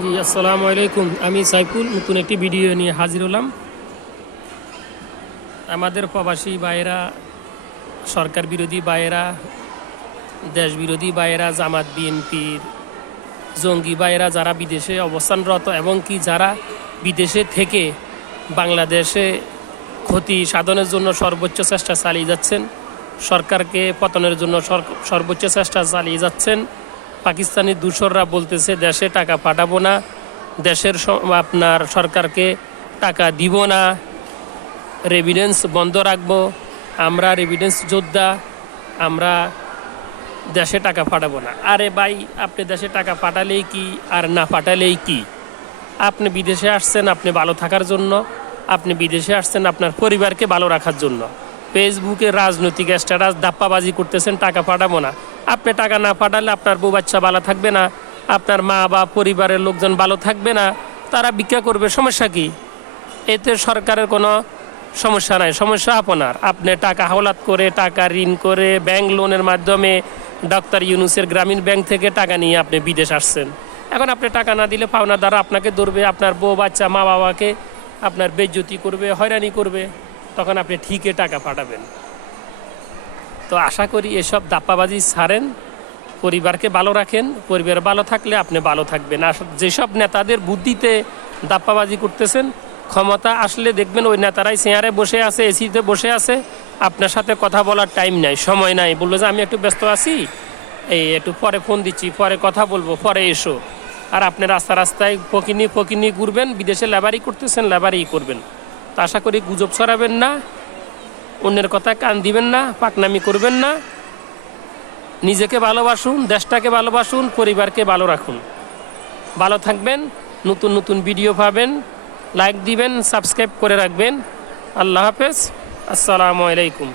জি, আসসালামু আলাইকুম। আমি সাইফুল নতুন একটি ভিডিও নিয়ে হাজির হলাম। আমাদের প্রবাসী ভাইয়েরা, সরকার বিরোধী ভাইয়েরা, দেশ বিরোধী ভাইয়েরা, জামাত বিএনপির জঙ্গি ভাইয়েরা যারা বিদেশে অবস্থানরত এবং কি যারা বিদেশে থেকে বাংলাদেশে ক্ষতি সাধনের জন্য সর্বোচ্চ চেষ্টা চালিয়ে যাচ্ছেন, সরকারকে পতনের জন্য সর্বোচ্চ চেষ্টা চালিয়ে যাচ্ছেন। পাকিস্তানি দূষররা বলতেছে দেশে টাকা পাঠাবো না, দেশের আপনার সরকারকে টাকা দিব না, রেভিডেন্স বন্ধ রাখবো, আমরা রেভিডেন্স যোদ্ধা, আমরা দেশে টাকা পাঠাবো না। আরে ভাই, আপনি দেশে টাকা পাঠালেই কি আর না পাঠালেই কি? আপনি বিদেশে আসছেন আপনি ভালো থাকার জন্য, আপনি বিদেশে আসছেন আপনার পরিবারকে ভালো রাখার জন্য। ফেসবুকে রাজনৈতিক স্ট্যাটাস ধাপ্পাবাজি করতেছেন টাকা পাঠাবো না। আপনি টাকা না পাঠালে আপনার বউ বাচ্চা ভালো থাকবে না, আপনার মা বা পরিবারের লোকজন ভালো থাকবে না, তারা ভিক্ষা করবে। সমস্যা কি? এতে সরকারের কোনো সমস্যা নাই, সমস্যা আপনার। আপনি টাকা হাওলাত করে, টাকা ঋণ করে, ব্যাংক লোনের মাধ্যমে ডক্টর ইউনূসের গ্রামীণ ব্যাংক থেকে টাকা নিয়ে আপনি বিদেশ আসছেন। এখন আপনি টাকা না দিলে পাওনা দ্বারা আপনাকে ধরবে, আপনার বউ বাচ্চা মা বাবাকে আপনার বেইজ্জতি করবে, হয়রানি করবে, তখন আপনি ঠিকই টাকা পাঠাবেন। তো আশা করি এসব দাপ্পাবাজি ছাড়েন, পরিবারকে ভালো রাখেন, পরিবার ভালো থাকলে আপনি ভালো থাকবেন। আর যেসব নেতাদের বুদ্ধিতে দাপ্পাবাজি করতেছেন, ক্ষমতা আসলে দেখবেন ওই নেতারাই চেয়ারে বসে আছে, এসিতে বসে আছে, আপনার সাথে কথা বলার টাইম নাই, সময় নাই, বললো যে আমি একটু ব্যস্ত আছি, একটু পরে ফোন দিচ্ছি, পরে কথা বলবো, পরে এসো। আর আপনি রাস্তায় ফকিনি ঘুরবেন, বিদেশে লেবারি করতেছেন, লেবারি করবেন। তো আশা করি গুজব ছড়াবেন না, অন্যের কথায় কান দিবেন না, পাকনামি করবেন না। নিজেকে ভালোবাসুন, দেশটাকে ভালোবাসুন, পরিবারকে ভালো রাখুন। ভালো থাকবেন, নতুন নতুন ভিডিও পাবেন, লাইক দিবেন, সাবস্ক্রাইব করে রাখবেন। আল্লাহ হাফেজ, আসসালামু আলাইকুম।